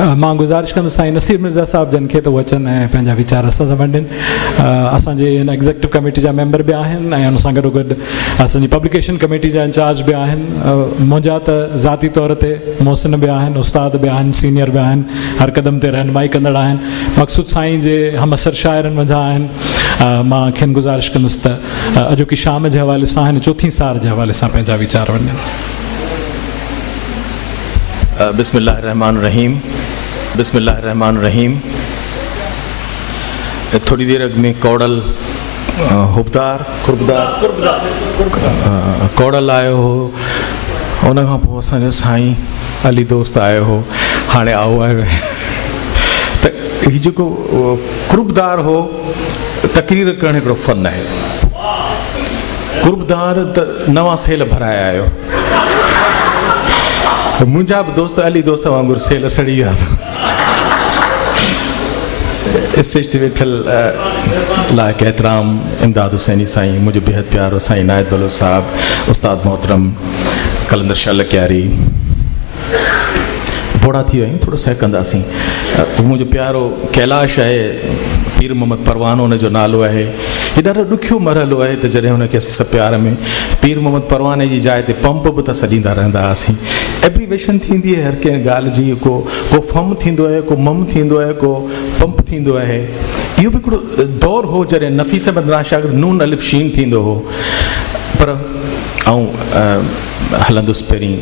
मां गुज़ारिश कंदुसि साईं नसीर मिर्ज़ा साहब जन खे त उहे अचनि ऐं पंहिंजा वीचार असां सां वंडनि। असांजे हिन एग्ज़ेक्टिव कमेटी जा मेंबर बि आहिनि ऐं हुन सां गॾोगॾु असांजी पब्लिकेशन कमेटी जा इंचार्ज बि आहिनि। मुंहिंजा त ज़ाती तौर ते मोहसिन बि आहिनि, उस्ताद बि आहिनि, सीनियर बि आहिनि, हर क़दम ते रहनुमाई कंदड़ आहिनि। मक़सूद साईं जे हमअसर शाइरनि मंझां आहिनि। मां खेनि गुज़ारिश कंदुसि त अॼोकी शाम जे हवाले सां हिन चौथीं सार जे हवाले सां पंहिंजा वीचार वञनि। बिस्मिल्लाहिर्रहमानिर्रहीम। बिस्मिल्लाहिर्रहमानिर्रहीम। थोड़ी देर अॻु में कौड़ल हुबदार कौड़ल आयो हो, उन खां पोइ असांजो साईं अली दोस्त आयो हो, हाणे आओ आयो त हीउ जेको कुर्बदार हो, तकरीर करणु हिकिड़ो फ़न आहे। कुर्बदार त नवां सेल भराए आयो, मुंहिंजा बि दोस्त अली दोस्त वांगुरु सेल सड़ी विया स्टेज ते वेठल लाइक़ एहतराम इमदाद हुसैनी साईं, मुंहिंजो बेहद प्यारो साईं नायत बलोच साहब, उस्ताद मोहतरम कलंदर शाह क्यारी, बोड़ा थी विया थोरो सह कंदासीं। मुंहिंजो प्यारो कैलाश आहे, पीर मोहम्मद परवानो हुनजो नालो आहे। हीउ ॾाढो ॾुखियो मरहलो आहे त जॾहिं हुनखे असीं सभु प्यार में पीर मोहम्मद परवाने जी जाइ ते पंप बि त सॾींदा रहंदा हुआसीं। एब्रीवेशन थींदी आहे हर कंहिं ॻाल्हि जी, को फम थींदो आहे, को मम थींदो आहे, को पंप थींदो आहे। इहो बि हिकिड़ो दौरु हो जॾहिं नफ़ीस बदना शागिर्द नून अलिफ शीन थींदो हो। पर ऐं हलंदुसि पहिरीं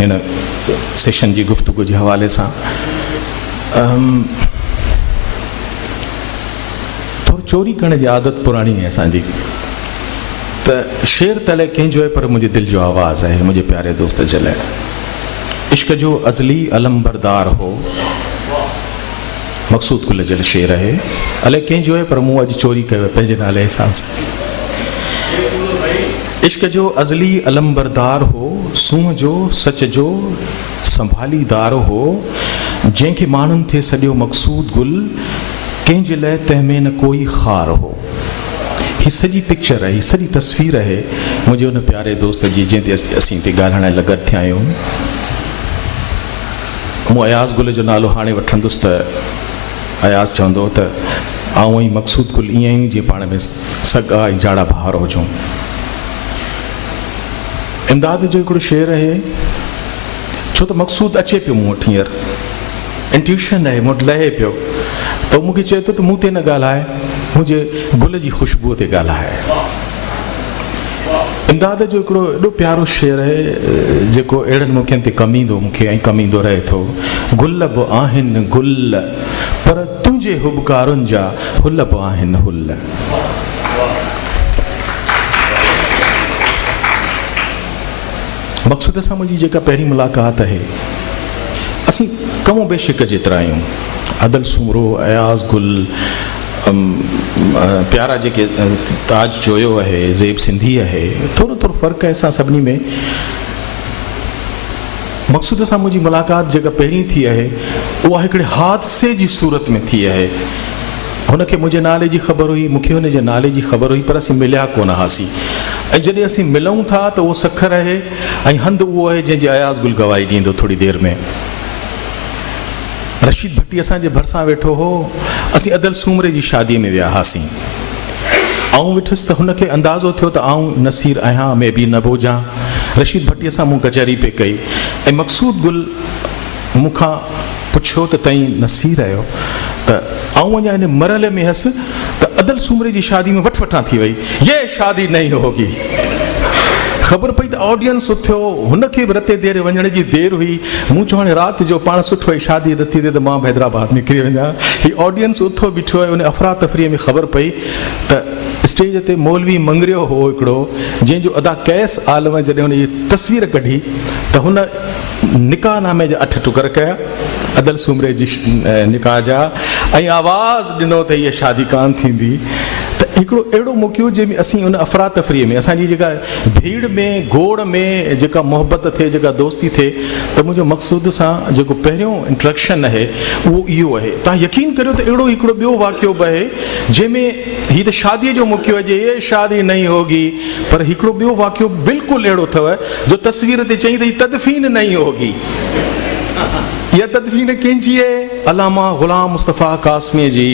हिन सेशन जी गुफ़्तगू जे हवाले सां। थोरो चोरी करण जी आदत पुराणी आहे असांजी, त शेर तले कंहिंजो आहे पर मुंहिंजे दिलि जो आवाज़ु आहे मुंहिंजे प्यारे दोस्त जे लाइ। इश्क जो अज़ली अलम बरदार हो, मक़सूद कुल जो शेर आहे, अलाए कंहिंजो आहे पर मूं अॼु चोरी कयो पंहिंजे नाले हिसाब सां। इश्क जो अज़ली अलम बरदार हो, सूंह जो सच जो संभालीदार हो, जंहिंखे माण्हुनि थे सॼो मक़सूद गुल, कंहिंजे लाइ तंहिंमें न कोई ख़ार हो। हीअ सॼी पिक्चर आहे, हीअ सॼी तस्वीर आहे मुंहिंजे हुन प्यारे दोस्त जी जंहिं ते असीं हिते ॻाल्हाइण लाइ लॻत थिया आहियूं। मूं अयाज़ गुल जो नालो हाणे वठंदुसि त अयाज़ चवंदो त आऊं ऐं मक़सूद गुल ईअं ई जीअं पाण में सॻा ऐं जाड़ा भाउर हुजूं। इमदाद जो हिकिड़ो शेर आहे, छो त मक़सूद अचे पियो मूं वटि हींअर, इंट्यूशन आहे, मूं वटि लहे पियो, त मूंखे चए थो त मूं ते न ॻाल्हाए, मुंहिंजे गुल जी ख़ुशबूअ ते ॻाल्हाए। इमदाद जो हिकिड़ो एॾो प्यारो शेर आहे जेको अहिड़नि मौक़नि ते कमु ईंदो मूंखे ऐं कमु ईंदो रहे थो। गुल बि आहिनि गुल, पर तुंहिंजे हुबकारुनि जा हुल बि आहिनि हुल। मक़सूद सां मुंहिंजी जेका पहिरीं मुलाक़ात आहे, असीं कमो बेशिक जेतिरा आहियूं, अदल सुमरो, अयाज़ गुल, प्यारा जेके ताज जोयो आहे, ज़ेब सिंधी आहे, थोरो थोरो फ़र्क़ु आहे असां सभिनी में। मक़सूद सां मुंहिंजी मुलाक़ात जेका पहिरीं थी आहे उहा हिकिड़े हादसे जी सूरत में थी आहे। हुनखे मुंहिंजे नाले जी ख़बर हुई, मूंखे हुनजे नाले जी ख़बर हुई, पर असीं मिलिया कोन हुआसीं। ऐं जॾहिं असीं मिलूं था त उहो सखर आहे ऐं हंधु उहो आहे जंहिंजे अयाज़ गुल गवाही ॾींदो थोरी देरि में। रशीद भट्टी असांजे भरिसां वेठो हो, असीं अदल सूमरे जी शादीअ में विया हुआसीं। आऊं वेठुसि त हुनखे अंदाज़ो थियो त आऊं नसीर आहियां, में बि न बोझां। रशीद भट्टीअ सां मूं कचहरी पे कई ऐं मक़सूद गुल मूंखां पुछियो त तई नसीर आयो, त आऊं अञा हिन मरहले में हुअसि त अदल सूमरे जी शादी में वठ वठां थी वई, ये शादी नहीं होगी। ख़बर पई त ऑडियंस उथियो, हुनखे बि रते देरि वञण जी देरि हुई। मूं चयो हाणे राति जो पाण सुठो आहे, शादी नथी थिए त मां बि हैदराबाद निकिरी वञा। हीअ ऑडियंस उथो बीठो आहे, उन अफ़रा तफ़रीअ में ख़बर पई त स्टेज ते मौलवी मंगरियो हो हिकिड़ो, जंहिंजो अदा कैस आलम जॾहिं हुन जी तस्वीर कढी त हुन निकाह नामे जा 8 टुकर कया अदल सूमरे जी निकाह जा, ऐं आवाज़ ॾिनो त हीअ शादी कान थींदी। त हिकिड़ो अहिड़ो मौक़ो जंहिंमें असीं उन अफ़रा तफ़रीअ में असांजी जेका भीड़ में गोड़ में जेका मोहबत थिए, जेका दोस्ती थिए, त मुंहिंजो मक़सूद सां जेको पहिरियों इंट्रैक्शन आहे उहो इहो आहे। तव्हां यकीन करियो त अहिड़ो हिकिड़ो ॿियो वाक़ियो बि आहे जंहिंमें हीअ त शादीअ जो मौक़ो आहे, जे ये शादी नहीं होगी, पर हिकिड़ो ॿियो वाक़ियो बिल्कुलु अहिड़ो अथव जो तस्वीर ते चई त हीअ तदफ़ीन नहीं होगी। इहा तदफ़ीन कंहिंजी आहे? अलामा ग़ुलाम मुस्तफ़ा क़ासिमी जी।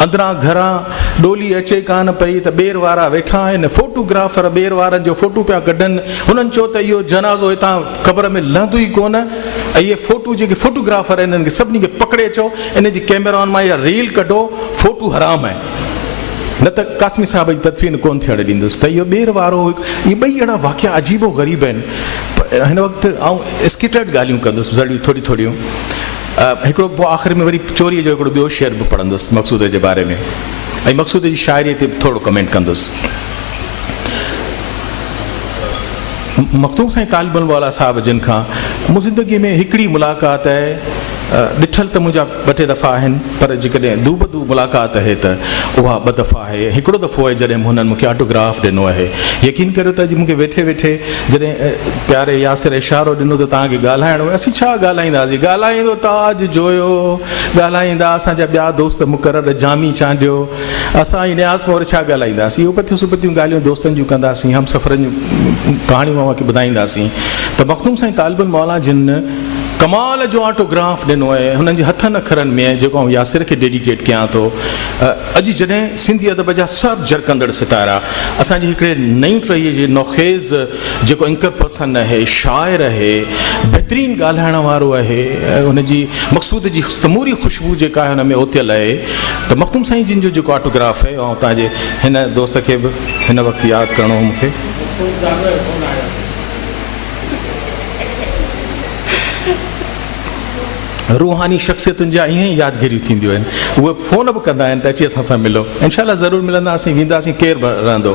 अंदरां घरां डोली अचे कान पई त ॿेर वारा वेठा आहिनि, फोटोग्राफर ॿेर वारनि जो फोटो पिया कढनि। हुननि चयो त इहो जनाज़ो हितां क़बर में लहंदो ई कोन, ऐं इहे फोटो जेके फोटोग्राफर आहिनि इन्हनि खे सभिनी खे पकिड़े अचो, इन जी कैमरान मां इहा रील कढो, फोटो हराम आहे, न त क़ासिमी साहिब जी तदफ़ीन कोन थियणु ॾींदुसि। त इहो ॿेर वारो, इहे ॿई अहिड़ा वाक़िया अजीबो ग़रीब आहिनि। हिन वक़्तु आउं स्किटर्ड ॻाल्हियूं कंदुसि, ज़रियूं थोरी थोरियूं। हिकिड़ो पोइ आख़िर में वरी चोरीअ जो हिकिड़ो ॿियो शेर बि पढ़ंदुसि मक़सूद जे बारे में, ऐं मक़सूद जी शाइरी ते बि थोरो कमेंट कंदुसि। मखदूम साईं तालिबुल वाला साहिब जिन खां मूं ज़िंदगीअ में हिकिड़ी मुलाक़ात आहे, ॾिठल त मुंहिंजा ॿ टे दफ़ा आहिनि, पर जेकॾहिं दूबदू मुलाक़ात आहे त उहा 2 दफ़ा आहे। हिकिड़ो दफ़ो आहे जॾहिं हुननि मूंखे ऑटोग्राफ ॾिनो आहे। यकीन करियो त अॼु मूंखे वेठे वेठे जॾहिं प्यारे यासिर इशारो ॾिनो त तव्हांखे ॻाल्हाइणो आहे, असीं छा ॻाल्हाईंदासीं? ॻाल्हाईंदो ताज जोयो, ॻाल्हाईंदा असांजा ॿिया दोस्त मुक़ररु जामी चांडियो, असां ई न्याज़ मोर छा ॻाल्हाईंदासीं? इहो पतियूं सुपतियूं ॻाल्हियूं दोस्तनि जूं कंदासीं, हम सफ़रनि जूं कहाणियूं मूंखे ॿुधाईंदासीं। त मखदूम साईं तालिबुल मौला जिन कमाल जो ऑटोग्राफ ॾिनो आहे, हुननि जे हथनि अखरनि में, जेको आउं यासिर खे डेडिकेट कयां थो। अॼु जॾहिं सिंधी अदब जा सभु जरकंदड़ सितारा असांजे हिकिड़े नई टहीअ जे नौखेज़ जेको एंकर पर्सन आहे, शाइर आहे, बहितरीनु ॻाल्हाइण वारो आहे, हुनजी मक़सूद जी तमूरी ख़ुशबू जेका आहे हुन में ओतियल आहे, त मखदूम साईं जिन जो जेको ऑटोग्राफ आहे, ऐं तव्हांजे हिन दोस्त खे बि हिन वक़्तु यादि करिणो हो मूंखे। रूहानी शख़्सियतुनि जा ईअं ई यादगिरियूं थींदियूं आहिनि, उहे फ़ोन बि कंदा आहिनि त अची असां सां मिलो, इंशाअल्लाह ज़रूरु मिलंदासीं, वेंदासीं, केरु बि रहंदो।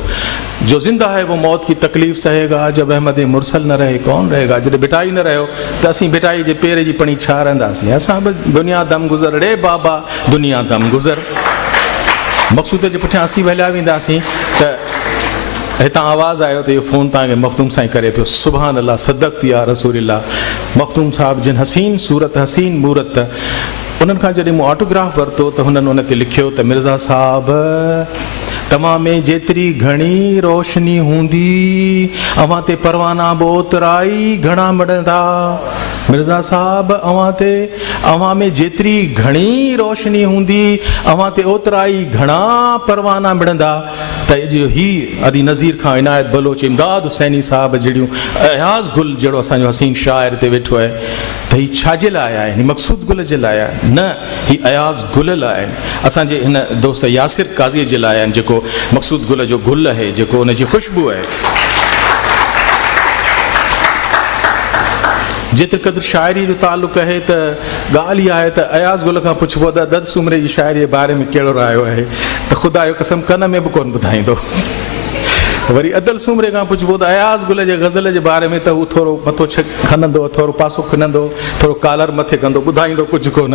जो ज़िंदा है वो मौत की तकलीफ़ सहेगा, जब अहमद मुरसल न रहे कौन रहेगा। जॾहिं भिटाई न रहियो त असीं भिटाई जे पेर जी पणी छा रहंदासीं? असां बि दुनिया दम गुज़र, रे बाबा दुनिया दम गुज़र। मक़सूद जे पुठियां असीं हलिया वेंदासीं त हितां आवाज़ु आयो त इहो फ़ोन तव्हांखे मखदूम साईं करे पियो। सुभान अल्लाह, सदक़ती या रसूलिल्लाह। मखदूम साहिब जिन हसीन सूरत, हसीन मूरत, उन्हनि खां जॾहिं मूं ऑटोग्राफ वरितो त हुननि उन ते लिखियो त मिर्ज़ा साहब तव्हां में जेतिरी घणी रोशनी हूंदी, अव्हां ते परवाना बि ओतिरा ई घणा मिलंदा। मिर्ज़ा साहब अव्हां में जेतिरी घणी रोशनी हूंदी, अव्हां ते ओतिरा ई घणा परवाना मिलंदा। त अॼु ही अदी नज़ीर खां इनायत बलोच, इमदाद हुसैनी साहब जहिड़ियूं, अयाज़ गुल जहिड़ो असांजो हसीन शाइर ते वेठो आहे, त हीउ छाजे लाइ आया आहिनि? मक़सूद गुल जे लाइ आहिनि? न, ही अयाज़ गुल लाइ आहिनि, असांजे हिन दोस्त यासिर काज़ीअ जे लाइ आहिनि, जेको मक़सूद गुल जो गुल आहे, जेको हुनजी ख़ुशबू आहे। जेतिरे क़दुरु शाइरी जो तालुक़ु आहे त ॻाल्हि इहा आहे त अयाज़ गुल खां पुछिबो त दद सुमरे जी शाइरी जे बारे में कहिड़ो रायो आहे, त ख़ुदा जो कसम कन में बि कोन ॿुधाईंदो। वरी अदल सुमरे खां पुछिबो त अयाज़ गुल जे गज़ल जे बारे में त हू थोरो मथो खणंदो, थोरो पासो खणंदो, थोरो कालर मथे कंदो, ॿुधाईंदो कुझु कोन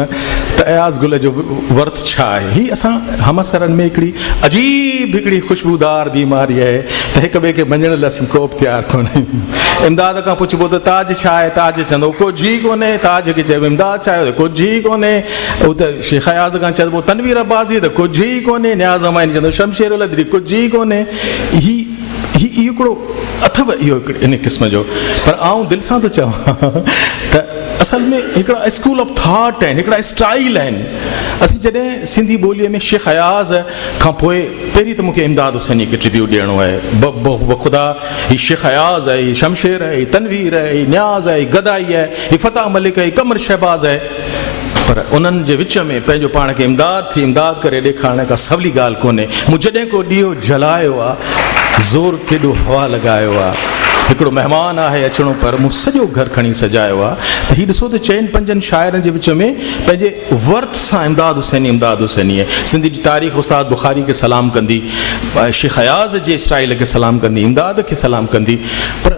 त अयाज़ गुल जो वर्थ छा आहे। हीअ असां हमसरनि में हिकिड़ी अजीब हिकिड़ी ख़ुशबूदार बीमारी आहे त हिक ॿिए खे मञण लाइ असीं को बि तयारु कोन आहियूं। इमदाद खां पुछिबो त ताज छा आहे, ताज चवंदो कुझु ई कोन्हे। ताज खे चइबो इमदाद छा आहे, कुझु ई कोन्हे। हू त शेख अयाज़ खां चइबो तनवीर अब्बासी, त कुझु ई कोन्हे। न्याज़ अमानी चवंदो शमशेर लदरी, कुझु ई कोन्हे। इहो हिकिड़ो अथव इहो इन क़िस्म जो, पर आउं दिलि सां थो चवां त असल में हिकिड़ा स्कूल ऑफ थॉट आहिनि, हिकिड़ा स्टाइल आहिनि। असीं जॾहिं सिंधी ॿोलीअ में शेख अयाज़ खां पोइ पहिरीं त मूंखे इमदाद हुसैनी खे ट्रिब्यूट ॾियणो आहे। ख़ुदा ही शेख अयाज़ आहे, ही शमशेर आहे, ही तनवीर आहे, ही न्याज़ आहे, ही गदाई आहे, ही फ़तह मलिक आहे, ही कमर शहबाज़ आहे, पर उन्हनि जे विच में पंहिंजो पाण खे इमदाद करे ॾेखारण का सवली ॻाल्हि कोन्हे। मूं जॾहिं को ॾीओ जलायो आहे, ज़ोर केॾो हवा लॻायो आहे, हिकिड़ो महिमान आहे अचिणो, पर मूं सॼो घरु खणी सजायो आहे। त हीउ ॾिसो त 4-5 शाइरनि जे विच में पंहिंजे वर्थ सां इमदाद हुसैनी आहे। सिंधी जी तारीख़ उस्ताद बुखारी खे सलाम कंदी, शेख अयाज़ जे स्टाइल खे सलाम कंदी, इमदाद खे सलाम कंदी, पर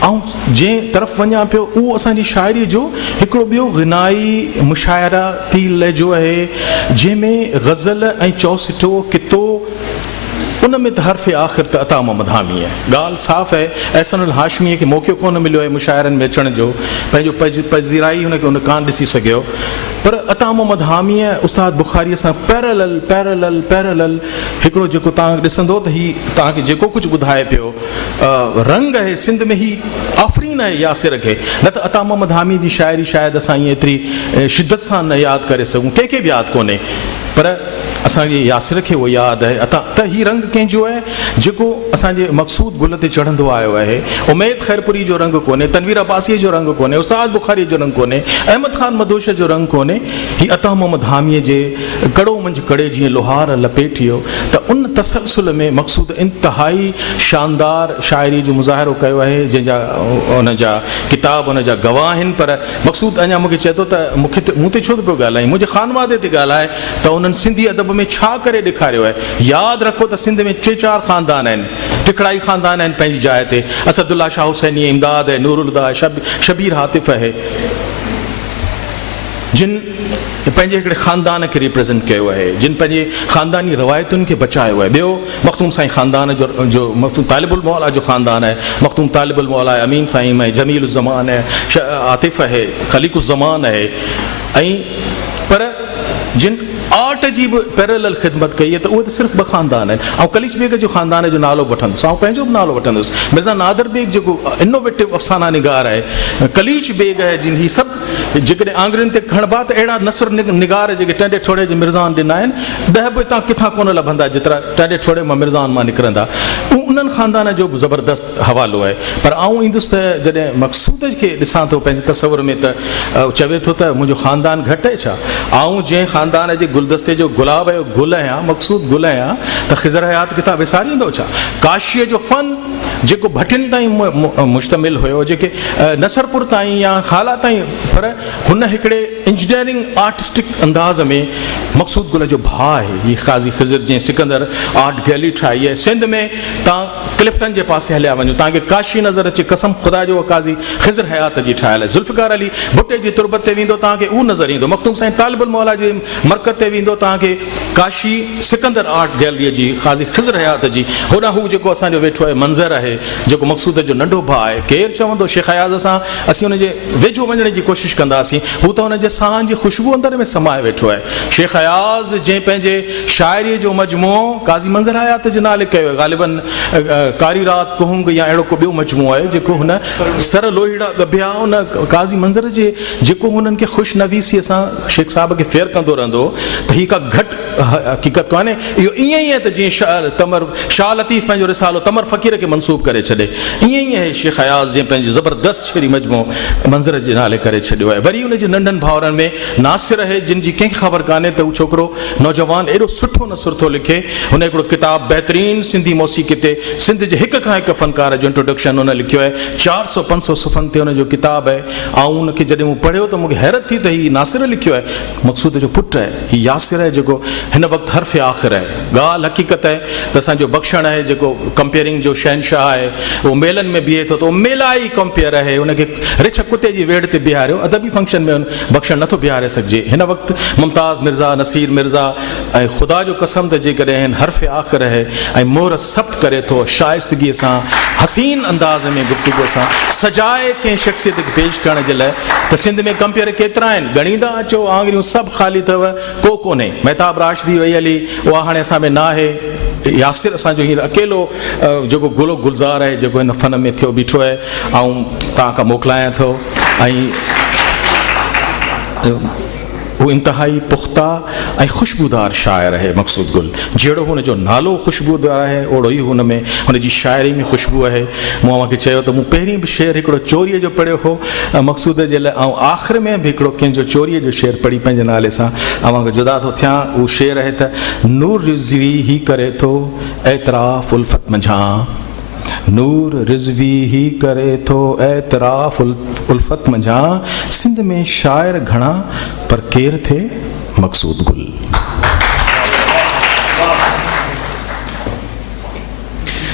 ऐं जंहिं तरफ़ वञा पियो उहो असांजी शाइरी जो हिकिड़ो ॿियो ग़िनाई मुशाइराती लहजो आहे, जंहिंमें ग़ज़ल ऐं चौसिटो कितो उन में त हर्फ़ आख़िर त अता मोहम्मद हामी आहे. ॻाल्हि साफ़ आहे. एहसानुल हाशमीअ खे मौक़ो कोन मिलियो आहे मुशाइरनि में अचण जो, पंहिंजो पज़ीराई हुनखे उन कान ॾिसी सघियो. पर अता मोहम्मद हामीअ उस्ताद बुखारीअ सां पैरल हिकिड़ो जेको तव्हां ॾिसंदो त हीउ तव्हांखे जेको कुझु ॿुधाए पियो रंग आहे सिंध में, ही आफ़रीन आहे यासिर खे. न त अता मोहम्मद हामी जी शाइरी शायदि असां ईअं एतिरी शिदत सां न यादि करे सघूं, कंहिंखे बि यादि कोन्हे, पर असांजे यासिर खे उहो यादि आहे. त हीउ रंग कंहिंजो आहे जेको असांजे मक़सूद गुल ते चढ़ंदो आयो आहे. उमेद खैरपुरी जो रंग कोन्हे, तनवीर अब्बासीअ जो रंग कोन्हे, उस्ताद बुखारीअ जो रंग कोन्हे, अहमद ख़ान मदोश जो रंग कोन्हे. हीउ अता मोहम्मद हामीअ जे कड़ो मंझि कड़े जीअं लोहार लपेटियो, त उन तसलसुल में मक़सूद इंतिहाई शानदार शाइरी जो मुज़ाहिरो कयो आहे, जंहिंजा उन जा किताब उन जा गवाह आहिनि. पर मक़सूद अञा मूंखे चए थो त मूं ते छो थो पियो ॻाल्हाए, मुंहिंजे ख़ानवादे ते ॻाल्हाए त उन्हनि सिंधी अदब में छा करे ॾेखारियो आहे. यादि रखो त सिंध में 3-4 ख़ानदान आहिनि, टिकड़ाई ख़ानदान आहिनि पंहिंजी जाइ ते. असदुल्ला शाह हुसैनी, इमदाद आहे, नूरुल्लाह आहे, शबीर हातिफ़ आहे, जिन पंहिंजे हिकिड़े ख़ानदान खे रिप्रेज़ेंट कयो आहे, जिन पंहिंजे ख़ानदानी रवायतुनि खे बचायो आहे. ॿियो मख़तूम साईं ख़ानदान जो मख़तूम तालिबुल मौला जो ख़ानदान आहे. मख़तूम तालिबुल मौला आहे, अमीन फ़हीम आहे, जमील ज़मान आहे, आतिफ़ आहे, ख़लीक़ुज़ ज़मान आहे. ऐं पर जिन आर्ट जी बि पैरेलल ख़िदमत कई आहे, त उहे त सिर्फ़ु 2 ख़ानदान आहिनि. ऐं कलीच बेग जो ख़ानदान जो नालो बि वठंदुसि, ऐं पंहिंजो बि नालो वठंदुसि. मिर्ज़ा नादिर बेग जेको इनोवेटिव अफ़साना निगार आहे, कलीच बेग आहे, जिन ही सभु जेकॾहिं आंगुरियुनि ते खणबा त अहिड़ा नसर निगार जेके टेंडे ठोड़े जे मिर्ज़ान ॾिना आहिनि, 10 बि हितां किथां कोन लभंदा जेतिरा टेंडे ठोड़े मां मिर्ज़ान मां निकिरंदा. उन्हनि ख़ानदान जो बि ज़बरदस्त हवालो आहे. पर आऊं ईंदुसि त जॾहिं मक़सूद खे ॾिसां थो पंहिंजे तसवुर में, त चवे थो त मुंहिंजो ख़ानदान घटि आहे छा. आऊं जंहिं ख़ानदान जे गुलदस्ते जो गुलाब जो गुल आहियां, मक़सूद गुल आहियां, त ख़िज़र हयात किथां विसारींदो छा. काशीअ जो फ़न जेको भटियुनि ताईं मुश्तमिल हुयो, जेके नसरपुर ताईं या खाला ताईं, पर हुन हिकिड़े इंजीनियरिंग आर्टिस्टिक अंदाज़ में मक़सूद गुल जो भाउ आहे. हीउ क़ाज़ी ख़िज़र जीअं सिकंदर आर्ट गैलरी ठाही आहे. सिंध में तव्हां क्लिफ्टन जे पासे हलिया वञो, तव्हांखे काशी नज़र अचे, कसम ख़ुदा जो क़ाज़ी ख़िज़र हयात जी ठाहियल आहे. ज़ुल्फ़िकार अली भुट्टे जी तुरबत ते वेंदो, तव्हांखे उहो नज़र ईंदो. मख़तूम साईं तालिबुल मौला जे मरकज़ ते वेंदो, तव्हांखे काशी सिकंदर आर्ट गैलरीअ जी क़ाज़ी ख़िज़र हयात जी होॾां हू जेको असांजो वेठो आहे मंज़र आहे, जेको मक़सूद जो नंढो भाउ आहे. केरु चवंदो शेख अयाज़ सां असीं हुनजे वेझो वञण जी कोशिशि कंदासीं, हू त हुनजे साहनि जी ख़ुशबू अंदरि में समाए वेठो आहे. शेख अयाज़ जंहिं पंहिंजे शाइरीअ जो मजमूओ क़ाज़ी मंज़र हयात जे नाले कयो आहे, ग़ालिबन कारी रात कुहुंग या अहिड़ो को ॿियो मजमूओ आहे, जेको हुन सर लोहीड़ा गभिया उन क़ाज़ी मंज़र जे जेको हुननि खे ख़ुशि नवीसीअ सां शेख साहिब खे फेर कंदो रहंदो, त हीअ का घटि हक़ीक़त कान्हे. इहो ईअं ई आहे त जीअं शाह लतीफ़ पंहिंजो रिसालो तमर फ़क़ीर खे मनसूब करे छॾे, ईअं ई आहे शेख अयाज़ जीअं पंहिंजो ज़बरदस्त शेरी मजमूओ मंज़र जे नाले करे छॾियो आहे. वरी उनजे नंढनि भाउरनि में नासिर आहे, जिन जी कंहिंखे ख़बर कान्हे त हू छोकिरो नौजवान एॾो सुठो नसुर थो लिखे. हुन हिकिड़ो किताबु बहितरीन सिंधी मौसीक़ी ते, सिंध जे हिक खां हिकु फ़नकार जो इंट्रोडक्शन हुन लिखियो आहे. 400-500 सुफ़नि ते हुनजो किताबु आहे. ऐं उनखे जॾहिं मूं पढ़ियो त मूंखे हैरत थी त हीउ नासिर लिखियो आहे, मक़सूद जो पुटु आहे. हीउ यासिर आहे जेको हिन वक़्तु हर्फ़ आख़िर आहे. ॻाल्हि हक़ीक़त आहे त असांजो बख़्शण आहे जेको कंपेयरिंग जो शहनशाह आहे, उहो मेलनि में बीहे थो, त उहो मेला ई कंपेयर आहे. हुनखे रिछ कुते जी वेड़ ते बीहारियो, अदबी फंक्शन में बख़्शण नथो बीहारे सघिजे. हिन वक़्तु मुमताज़ मिर्ज़ा, नसीर मिर्ज़ा ऐं ख़ुदा जो कसम त जेकॾहिं हर्फ़ आख़िर आहे ऐं मोहर सब्त करे थो शाइस्तगीअ सां, हसीन अंदाज़ में गुफ़्तगूअ सां सजाए कंहिं शख़्सियत खे पेश करण जे लाइ, त सिंध में कंपेयर केतिरा आहिनि, ॻणींदा अचो, आङुरियूं सभु ख़ाली अथव, को कोन्हे. महताब राशिदी वई हली, उहा हाणे असां में न आहे. यासिर असांजो हींअर अकेलो जेको गुलो गुलज़ार आहे, जेको हिन फ़न में थियो बीठो आहे, ऐं तव्हां खां मोकिलायां थो. ऐं हू इंतिहाई पुख़्ता ऐं ख़ुशबूदार शाइर आहे मक़सूद गुल. जहिड़ो हुनजो नालो ख़ुशबूदार आहे, ओड़ो ई हुन में हुनजी शाइरी में ख़ुशबू आहे. मूं अव्हांखे चयो त मूं पहिरीं बि शेर हिकिड़ो चोरीअ जो पढ़ियो हो मक़सूद जे लाइ, ऐं आख़िर में बि हिकिड़ो कंहिंजो चोरीअ जो शेर पढ़ी पंहिंजे नाले सां अव्हांखे जुदा थो थियां. उहो शेर आहे त नूर रिज़वी ही करे थो एतराफ़ उल्फ़त मंझां, नूर रिज़वी ही करे थो एतराफ़ उल्फ़त मंझां, सिंध में शाइर घणा पर केर थे मक़सूद गुल.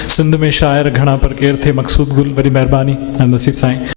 सिंध में शाइर घणा पर केर थे मक़सूद गुल. वरी महिरबानी नसीर साईं.